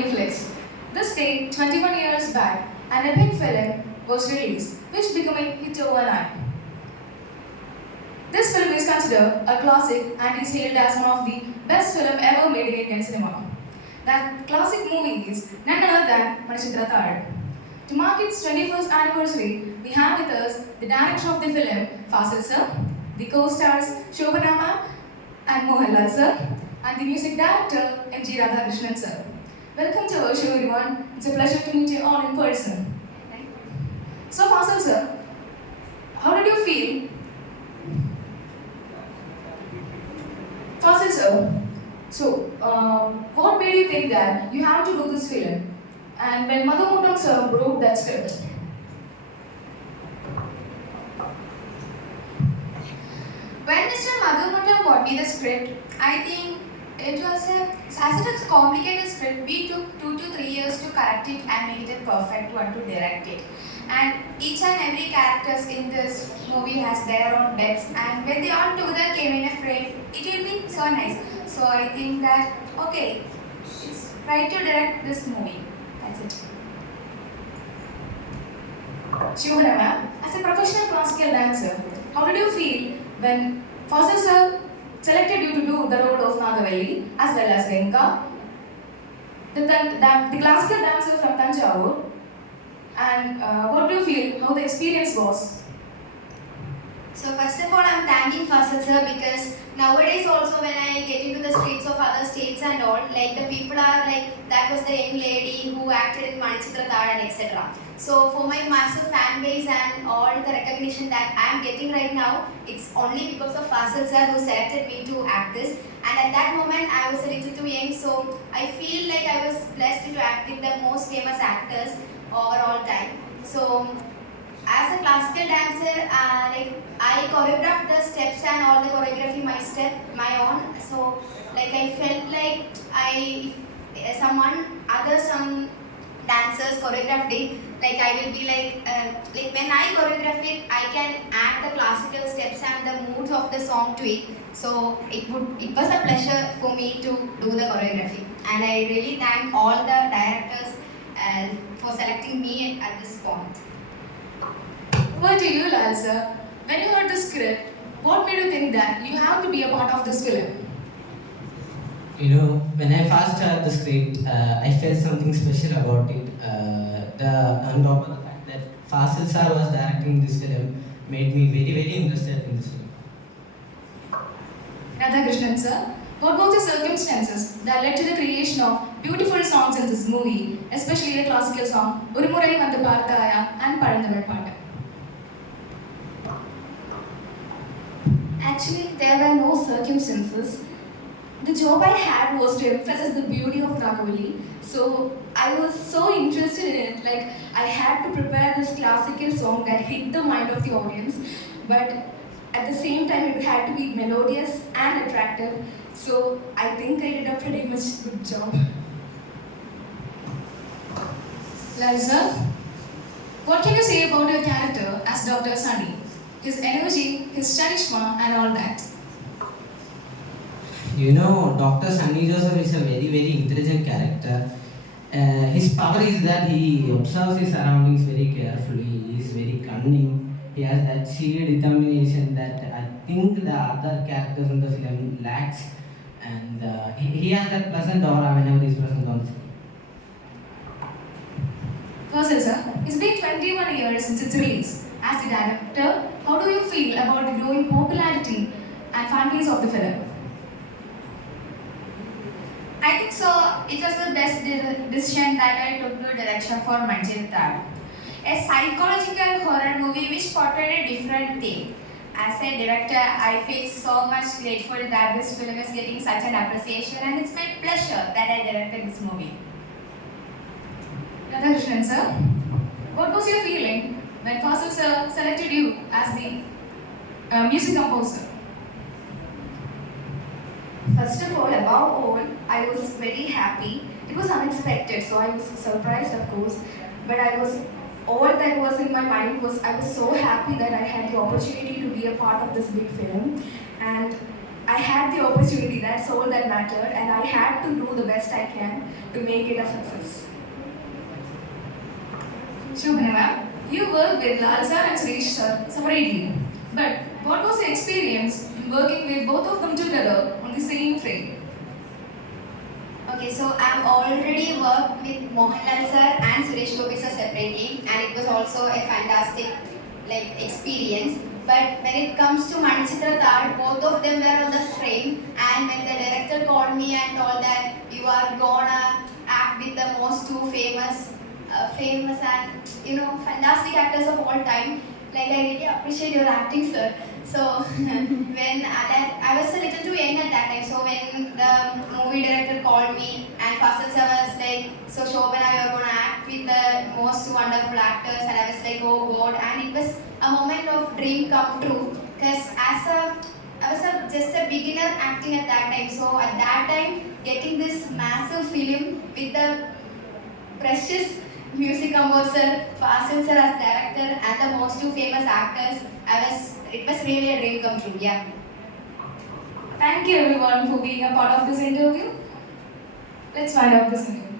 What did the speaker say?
Uniflix. This day, 21 years back, an epic film was released, which became a hit overnight. This film is considered a classic and is hailed as one of the best film ever made in Indian cinema. That classic movie is none other than Manichitra Thad. To mark its 21st anniversary, we have with us the director of the film, Fasil sir, the co-stars Shobana ma'am and Mohanlal sir, and the music director M.G. Radhakrishnan sir. Welcome to our show, everyone. It's a pleasure to meet you all in person. So, Fasil sir, how did you feel? Fasil sir, what made you think that you have to do this film? And when Madhu sir wrote that script? When Mr. Madhumuttam got me the script, I think as it is a complicated script, we took 2 to 3 years to correct it and make it a perfect one to direct it. And each and every characters in this movie has their own depths, and when they all together came in a frame, it will be so nice. So I think that, okay, it's right to direct this movie. That's it. Shobana ma'am, as a professional classical dancer, how did you feel when Fasil sir selected you to do the role of Nagavelli as well as Genka, the classical dancer from Tanjavur, and what do you feel, how the experience was? So first of all, I'm thanking Fasil sir because nowadays also when I get into the streets of other states and all, like the people are like, that was the young lady who acted in Manichitra Thad and etc. So for my massive fan base and all the recognition that I am getting right now, it's only because of Fasil sir who selected me to act this. And at that moment, I was a little too young, so I feel like I was blessed to act with the most famous actors over all time. So as a classical dancer, I choreographed the steps and all the choreography my own. So like I felt like some dancers choreographed it. Like I will be like when I choreograph it, I can add the classical steps and the moods of the song to it. So it was a pleasure for me to do the choreography, and I really thank all the directors for selecting me at this point. What did you, Lal sir? When you heard the script, what made you think that you have to be a part of this film? You know, when I first heard the script, I felt something special about it. On top of the fact that Fasil sir was directing this film made me very, very interested in this film. Radhakrishnan sir, what were the circumstances that led to the creation of beautiful songs in this movie, especially the classical song Urumurai Vandu Parthaya and Parandamal Paata? Actually, there were no circumstances. The job I had was to emphasize the beauty of Nagavelli. So I was so interested in it. Like I had to prepare this classical song that hit the mind of the audience, but at the same time it had to be melodious and attractive. So I think I did a pretty much good job. Lal sir, what can you say about your character as Dr. Sunny? His energy, his charisma and all that. You know, Dr. Sunny Joseph is a very, very intelligent character. His power is that he observes his surroundings very carefully. He is very cunning. He has that sheer determination that I think the other characters in the film lacks. And he has that pleasant aura whenever he is present on screen. Fasil sir, it's been 21 years since its release. As the director, how do you feel about the growing popularity and fan base of the film? I think so. It was the best decision that I took to direction for Manichitra Thad. A psychological horror movie which portrayed a different theme. As a director, I feel so much grateful that this film is getting such an appreciation, and it's my pleasure that I directed this movie. Radhakrishnan sir, what was your feeling when Fasil sir selected you as the music composer? First of all, above all, I was very happy. It was unexpected, so I was surprised, of course. But all that was in my mind was I was so happy that I had the opportunity to be a part of this big film. And I had the opportunity, that's all that mattered, and I had to do the best I can to make it a success. Shubhana ma'am, you worked with Lal sir and Suresh sir separately. But what was the experience in working with both of them together on the same frame? Okay, so I've already worked with Mohanlal sir and Suresh Gopi sir separately, and it was also a fantastic experience. But when it comes to Manichitra Thad, both of them were on the frame, and when the director called me and told that you are gonna act with the most two famous and fantastic actors of all time, I really appreciate your acting, sir. So when I was a little too young at that time, so when the movie director called me and Faisal sir was like, so Shobhana, you're gonna act with the most wonderful actors, and I was like, oh God, and it was a moment of dream come true, because I was just a beginner acting at that time. So at that time, getting this massive film with the precious music composer, Fasil sir as director, and the most two famous actors, it was really a dream come true, yeah. Thank you everyone for being a part of this interview. Let's find out this interview.